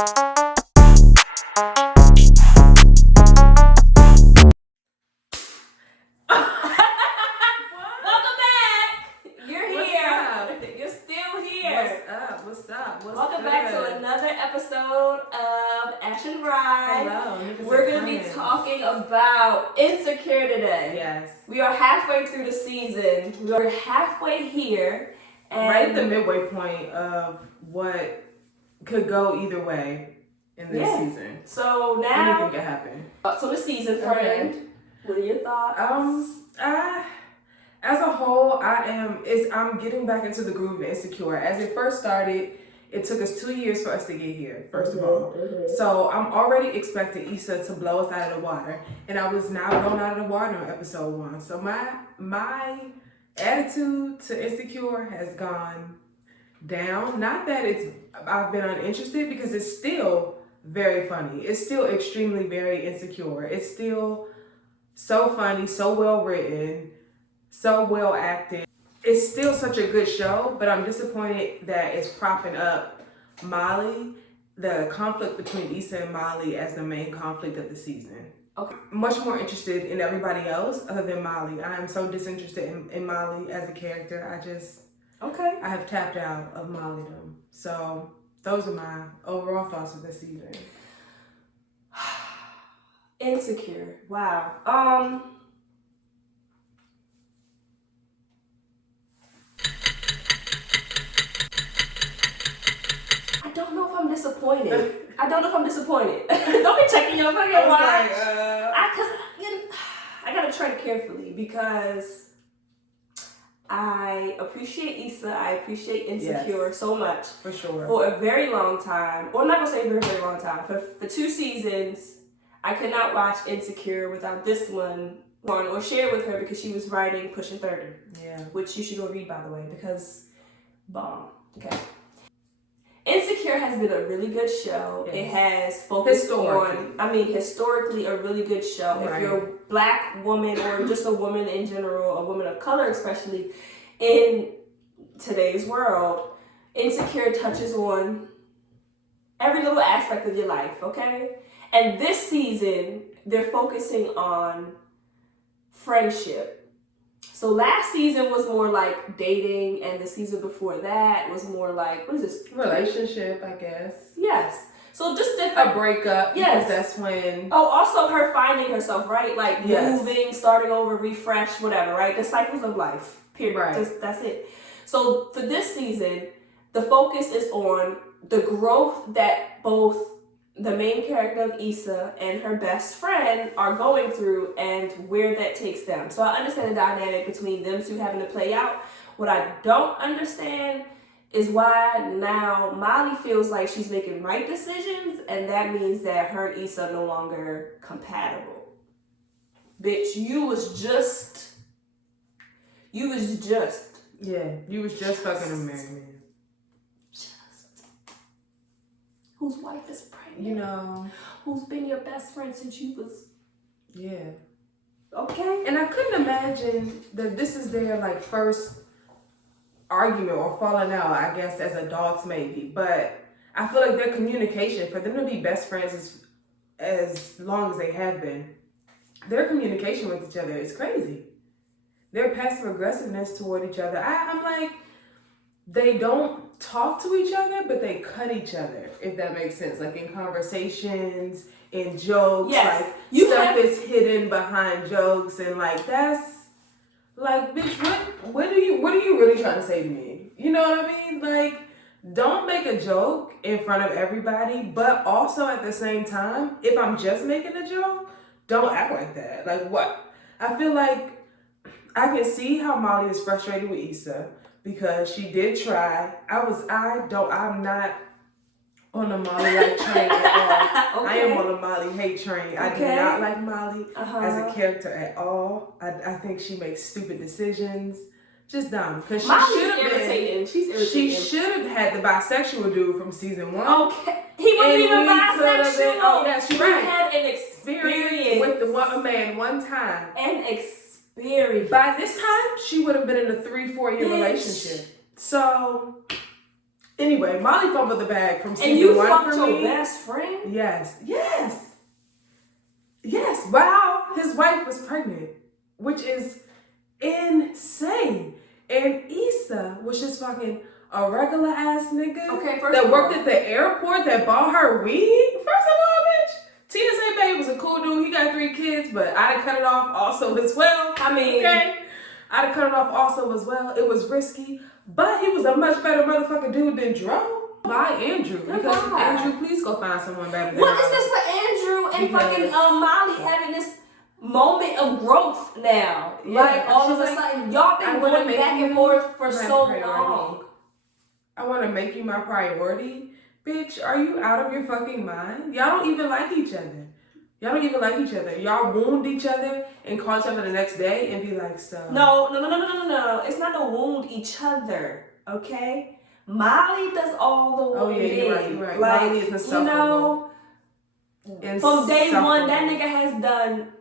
Welcome back to another episode of Ash and Rye. Hello. We're going to be talking about Insecure today. Yes. We are halfway through the season. We're halfway here. And right at the midway point of what could go either way in this season. So now, anything could happen. So the season, friend. Okay. What are your thoughts? As a whole, I'm getting back into the groove of Insecure. As it first started, it took us 2 years for us to get here, first of all. So I'm already expecting Issa to blow us out of the water. And I was now blown out of the water on episode 1. So my attitude to Insecure has gone down. Not that I've been uninterested, because it's still very funny. It's still extremely very Insecure. It's still so funny, so well written, so well acted. It's still such a good show, but I'm disappointed that it's propping up Molly, the conflict between Issa and Molly, as the main conflict of the season. Okay. Much more interested in everybody else other than Molly. I am so disinterested in Molly as a character. I have tapped out of Mollydom. So those are my overall thoughts of this season. Insecure. Wow. I don't know if I'm disappointed. Don't be checking your fucking watch. I gotta tread carefully, because I appreciate Issa. I appreciate Insecure so much. For sure. For a very long time. Well, I'm not gonna say very, very long time. For 2 seasons, I could not watch Insecure without this one or share it with her, because she was writing Pushing 30. Yeah. Which you should go read, by the way, because bomb. Okay. Insecure has been a really good show. Yes. It has focused historically a really good show. Right. If you're a black woman, or just a woman in general, a woman of color especially, in today's world, Insecure touches on every little aspect of your life, okay? And this season, they're focusing on friendship. So last season was more like dating, and the season before that was more like, what is this? Relationship, I guess. Yes. So just different. A breakup. Yes. Because that's when. Oh, also her finding herself, right? Like moving, starting over, refresh, whatever, right? The cycles of life. Period. Right. That's it. So for this season, the focus is on the growth that both the main character of Issa and her best friend are going through, and where that takes them. So I understand the dynamic between them two having to play out. What I don't understand is why now Molly feels like she's making right decisions, and that means that her and Issa are no longer compatible. Bitch, you was just Yeah, you was just fucking a married man. Whose wife is pregnant. You know. Who's been your best friend since you was. Yeah. Okay. And I couldn't imagine that this is their like first argument or falling out, I guess, as adults maybe. But I feel like their communication, for them to be best friends as long as they have been, their communication with each other is crazy. Their passive aggressiveness toward each other. I'm like, they don't talk to each other, but they cut each other, if that makes sense. Like in conversations, in jokes, like stuff is hidden behind jokes, and like that's like, bitch, what are you really trying to say to me? You know what I mean? Like, don't make a joke in front of everybody, but also at the same time, if I'm just making a joke, don't act like that. Like what? I feel like I can see how Molly is frustrated with Issa, because she did try. I'm not on the Molly like train at all. I am on the Molly hate train. I do not like Molly as a character at all. I think she makes stupid decisions. Just dumb. Because She's irritating. She should have had the bisexual dude from season 1. Okay. He wasn't even bisexual. Oh, yeah, she's right. He had an experience with a man one time. By this time, she would have been in a 3-4 year relationship. So Anyway, Molly fumbled the bag from season and you 1 fucked for your me. best friend? Yes. Wow, his wife was pregnant, which is insane. And Issa was just fucking a regular ass nigga that worked at the airport that bought her weed. First of all, bitch, TSA Babe was a cool dude. He got 3 kids, but I'd have cut it off also as well. I'd have cut it off also as well. It was risky, but he was a much better motherfucking dude than Dro. Bye, Andrew. Because Andrew, please go find someone better than What is this with Andrew and fucking Molly having this moment of growth now? Yeah, like all of a sudden, y'all been going back and forth for so long. I want to make you my priority. Bitch, are you out of your fucking mind? Y'all don't even like each other. Y'all wound each other and call each other the next day and be like, so. No. It's not to wound each other, okay? Molly does all the wounding. Oh yeah, you're right. Like, Molly is insufferable. From day one, that nigga has done.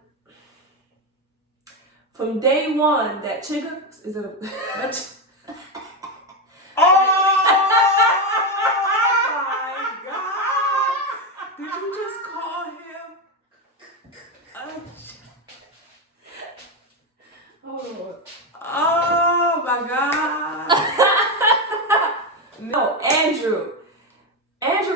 From day one, that chigga is it a? Oh my God! Did you just call him? Oh my God! No, Andrew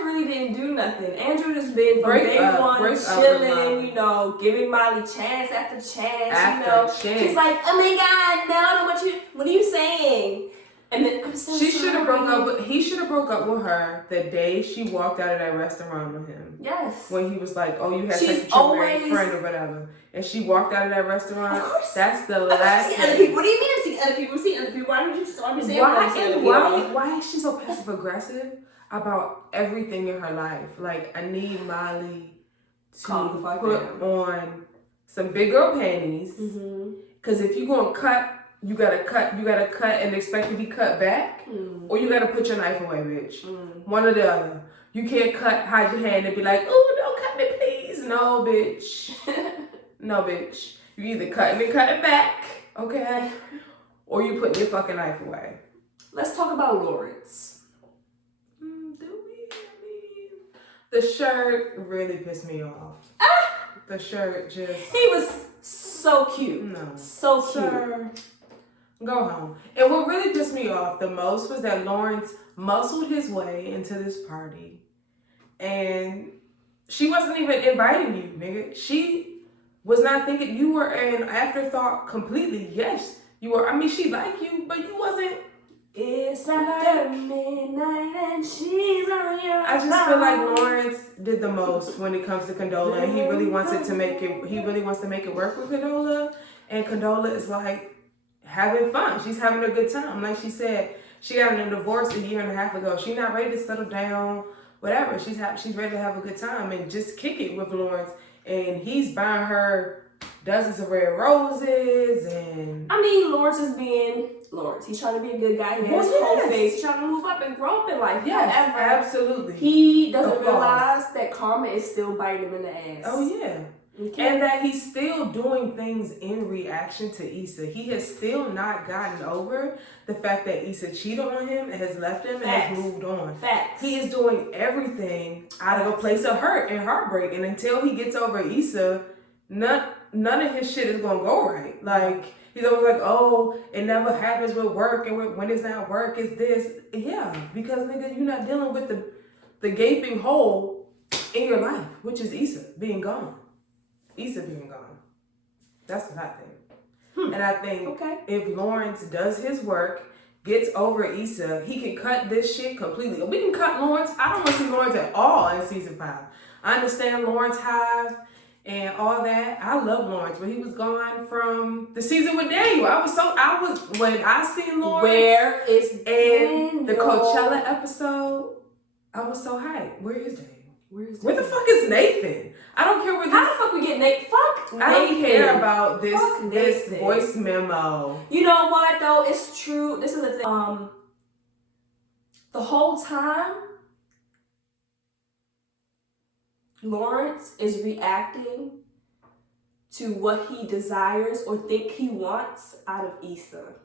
really didn't do nothing. Andrew just been from day one chilling, you know, giving Molly chance after chance, She's like, oh my God, no, what are you saying? And then I'm so He should have broke up with her the day she walked out of that restaurant with him. Yes. When he was like, oh, you had sex with your married friend or whatever. And she walked out of that restaurant. Of course. That's the last thing. Other people. What do you mean I'm seeing other people? I'm seeing other people. Why would you just understand why is she so passive aggressive about everything in her life? Like, I need Molly to put on some big girl panties. Because if you're going to cut, you gotta cut and expect to be cut back, or you gotta put your knife away, bitch. One or the other. You can't hide your hand and be like, "Ooh, don't cut me, please." No, bitch. No, bitch. You either cut it back, okay, or you put your fucking knife away. Let's talk about Lawrence. Do we? I mean, the shirt really pissed me off. The shirt just. He was so cute. No. So cute. Sir, go home. And what really pissed me off the most was that Lawrence muscled his way into this party. And she wasn't even inviting you, nigga. She was not thinking you were an afterthought completely. Yes, you were. I mean, she liked you, but you wasn't. It's after midnight and she's on your I just feel like Lawrence did the most when it comes to Condola, and he really wants to make it work with Condola. And Condola is like having fun. She's having a good time. Like she said, she got in a divorce a year and a half ago. She's not ready to settle down, whatever. She's ready to have a good time and just kick it with Lawrence. And he's buying her dozens of red roses. And I mean, Lawrence is being Lawrence. He's trying to be a good guy. He has his whole face. He's trying to move up and grow up in life. Yes, however, absolutely. He doesn't realize that karma is still biting him in the ass. Oh yeah. Okay. And that he's still doing things in reaction to Issa. He has still not gotten over the fact that Issa cheated on him and has left him and has moved on. Facts. He is doing everything out of a place of hurt and heartbreak. And until he gets over Issa, none of his shit is going to go right. Like, he's always like, oh, it never happens with work. And when it's not work, it's this. Yeah, because, nigga, you're not dealing with the gaping hole in your life, which is Issa being gone. Issa being gone. That's what I think. And I think if Lawrence does his work, gets over Issa, he can cut this shit completely. We can cut Lawrence. I don't want to see Lawrence at all in season 5. I understand Lawrence Hive and all that. I love Lawrence, but he was gone from the season with Daniel. When I seen Lawrence where is in the Coachella episode, I was so hyped. Where is Daniel? Where the fuck is Nathan? I don't care where this. How the fuck we get Nathan? Fuck Nathan. I don't care about this voice memo. You know what though? It's true. This is the thing. The whole time, Lawrence is reacting to what he desires or think he wants out of Issa.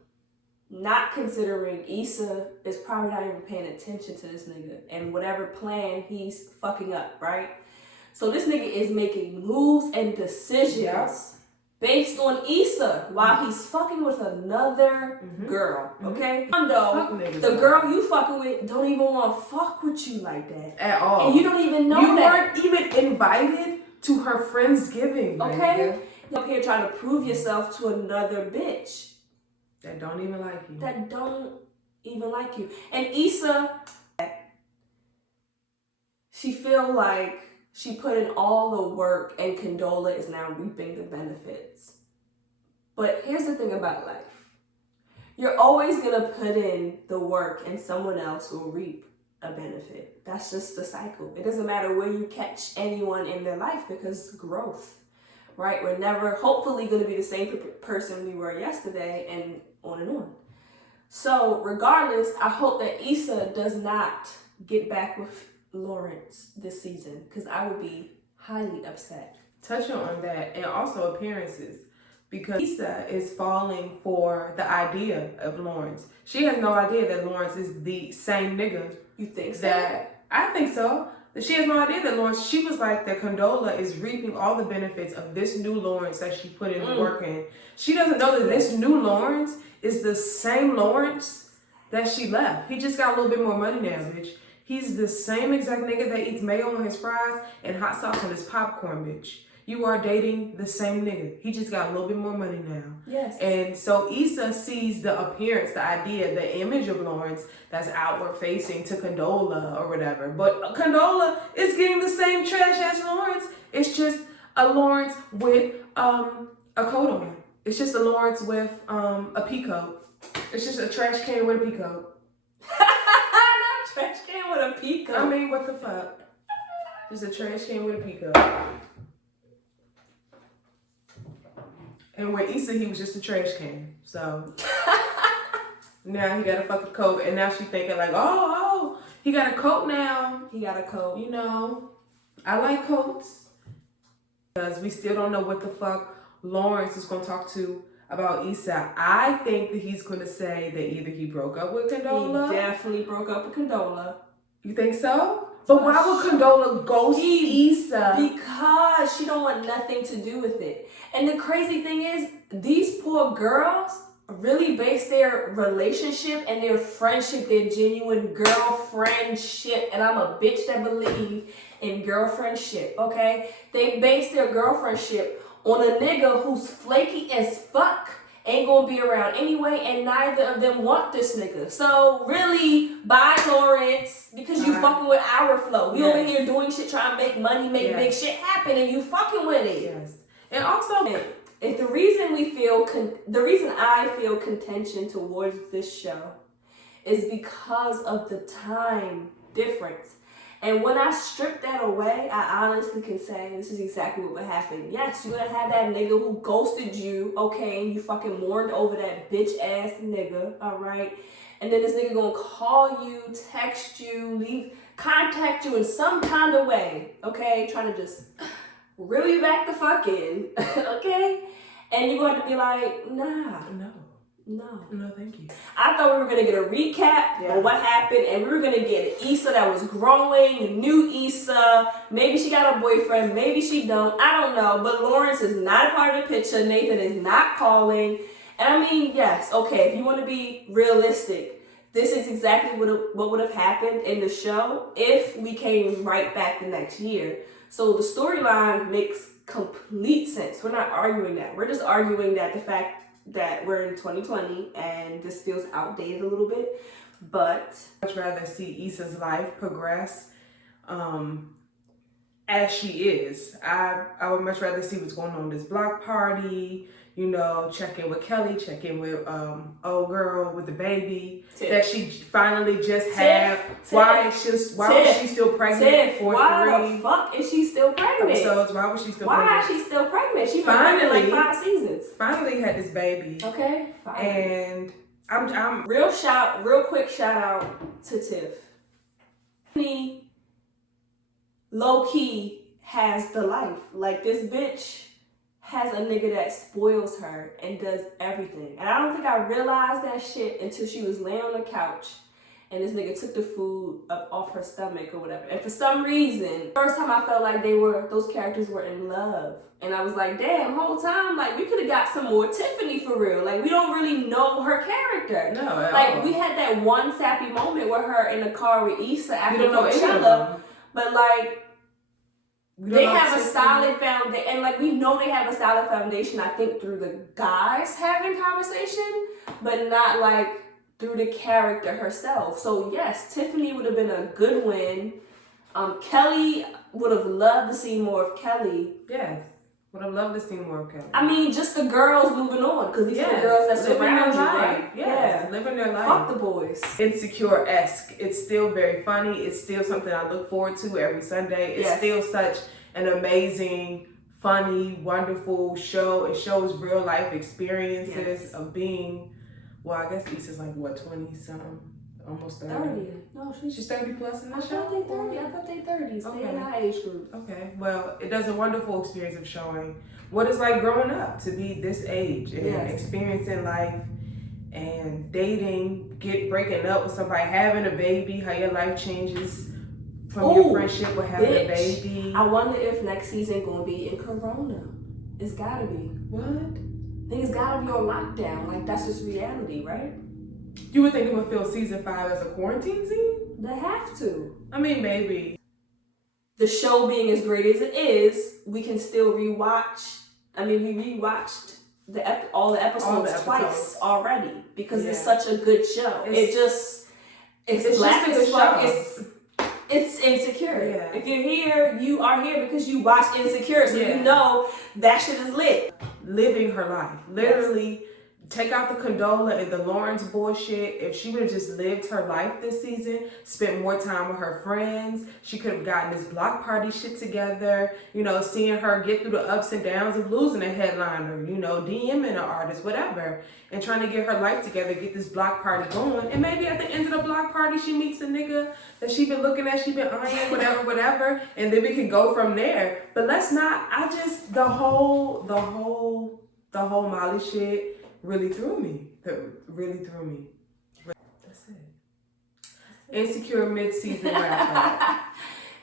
not considering Issa is probably not even paying attention to this nigga and whatever plan he's fucking up, right? So this nigga is making moves and decisions based on Issa while he's fucking with another girl, okay? Though the girl you fucking with don't even want to fuck with you like that. At all. And you don't even know you that. You weren't even invited to her Friendsgiving, okay? You're up here trying to prove yourself to another bitch. That don't even like you. That don't even like you. And Issa, she feel like she put in all the work and Condola is now reaping the benefits. But here's the thing about life. You're always going to put in the work and someone else will reap a benefit. That's just the cycle. It doesn't matter where you catch anyone in their life because growth, right? We're never hopefully going to be the same person we were yesterday and on and on. So regardless, I hope that Issa does not get back with Lawrence this season because I would be highly upset. Touching on that, and also appearances, because Issa is falling for the idea of Lawrence. She has no idea that Lawrence is the same nigga. You think so? That I think so. That she has no idea that Lawrence. She was like that Condola is reaping all the benefits of this new Lawrence that she put in the work in. She doesn't know that this new Lawrence is the same Lawrence that she left. He just got a little bit more money now, bitch. He's the same exact nigga that eats mayo on his fries and hot sauce on his popcorn, bitch. You are dating the same nigga. He just got a little bit more money now. Yes. And so Issa sees the appearance, the idea, the image of Lawrence that's outward facing to Condola or whatever. But Condola is getting the same trash as Lawrence. It's just a Lawrence with a coat on. It's just a Lawrence with a pea coat. It's just a trash can with a pea coat. Trash can with a pea coat. I mean, what the fuck? Just a trash can with a pea coat. And with Issa, he was just a trash can. So now he got a fucking coat, and now she's thinking like, oh, he got a coat now. He got a coat. You know, I like coats because we still don't know what the fuck Lawrence is gonna talk to about Issa. I think that he's gonna say that either he broke up with Condola. He definitely broke up with Condola. You think so? But why would Condola ghost Issa? Because she don't want nothing to do with it. And the crazy thing is, these poor girls really base their relationship and their friendship, their genuine girlfriendship, and I'm a bitch that believe in girlfriendship, okay? They base their girlfriendship on a nigga who's flaky as fuck, ain't gonna be around anyway, and neither of them want this nigga. So really, bye Lawrence, because you fucking with our flow. We over here doing shit, trying to make money, make big shit happen, and you fucking with it. Yes. And also, if the reason I feel contention towards this show is because of the time difference. And when I strip that away, I honestly can say this is exactly what would happen. Yes, you're gonna have that nigga who ghosted you, okay, and you fucking mourned over that bitch ass nigga, alright? And then this nigga gonna call you, text you, contact you in some kind of way, okay? Trying to just reel you back the fuck in, okay? And you're going to be like, nah. No, thank you. I thought we were going to get a recap of what happened, and we were going to get an Issa that was growing, a new Issa. Maybe she got a boyfriend, maybe she don't. I don't know. But Lawrence is not a part of the picture. Nathan is not calling. And I mean, yes, okay, if you want to be realistic, this is exactly what would have happened in the show if we came right back the next year. So the storyline makes complete sense. We're not arguing that. We're just arguing that the fact that we're in 2020 and this feels outdated a little bit, but I'd much rather see Issa's life progress as she is. I would much rather see what's going on in this block party, you know, check in with Kelly, check in with old girl with the baby that she finally just had. Why is she still pregnant? Why the fuck is she still pregnant? Episodes, why was she still pregnant? Why is she still pregnant? She's been pregnant like 5 seasons. Finally had this baby. Okay, fine. And I'm real quick shout out to Tiff. He low key has the life. Like this bitch has a nigga that spoils her and does everything. And I don't think I realized that shit until she was laying on the couch and this nigga took the food up off her stomach or whatever. And for some reason, first time I felt like those characters were in love. And I was like, damn, whole time, like, we could have got some more Tiffany for real. Like, we don't really know her character. No, at like, all. We had that one sappy moment with her in the car with Issa after We don't know Coachella. But, like, they have Tiffany. a solid foundation. And, like, we know they have a solid foundation, I think, through the guys having conversation. But not, like, through the character herself. So, yes, Tiffany would have been a good win. Kelly would have loved to see more of Kelly. Yes. Would have loved to see more of Kelly. I mean, just the girls moving on, because these are the girls that surround you, right? Yes, living their life. Fuck the boys. Insecure-esque. It's still very funny. It's still something I look forward to every Sunday. It's still such an amazing, funny, wonderful show. It shows real life experiences of being, well, I guess Issa's like, what, 20-something? Almost 30. 30. No, she's 30 plus in the show? I thought they 30s. Okay. They're in our age group. Okay. Well, it does a wonderful experience of showing what it's like growing up to be this age and experiencing life and dating, breaking up with somebody, having a baby, how your life changes from your friendship with having a baby. I wonder if next season gonna be in Corona. It's gotta be. What? Things gotta be on lockdown. Like, that's just reality, right? You would think it would feel season 5 as a quarantine scene? They have to. I mean, maybe. The show being as great as it is, we can still rewatch. I mean, we rewatched all the episodes twice already because it's such a good show. It's black as fuck. It's Insecure. Yeah. If you're here, you are here because you watch Insecure, so you know that shit is lit. Living her life. Literally, take out the Condola and the Lawrence bullshit. If she would have just lived her life this season, spent more time with her friends, she could have gotten this block party shit together, you know, seeing her get through the ups and downs of losing a headliner, you know, DMing an artist, whatever, and trying to get her life together, get this block party going. And maybe at the end of the block party, she meets a nigga that she been looking at, she been eyeing, whatever, and then we can go from there. But let's not, the whole Molly shit really threw me. That's it. Insecure mid-season wrap-up.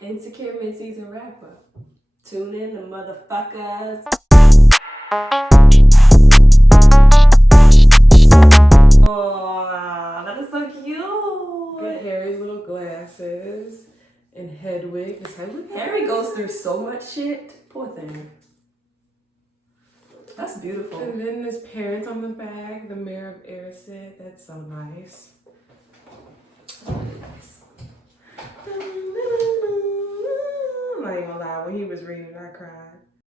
Insecure mid-season wrap-up. Tune in, the motherfuckers. Oh, that is so cute. Get Harry's little glasses and Hedwig. Harry goes through so much shit. Poor thing. That's beautiful. And then there's parents on the back, the mayor of Airset. That's so nice. That's really nice. I'm not even gonna lie, when he was reading, I cried.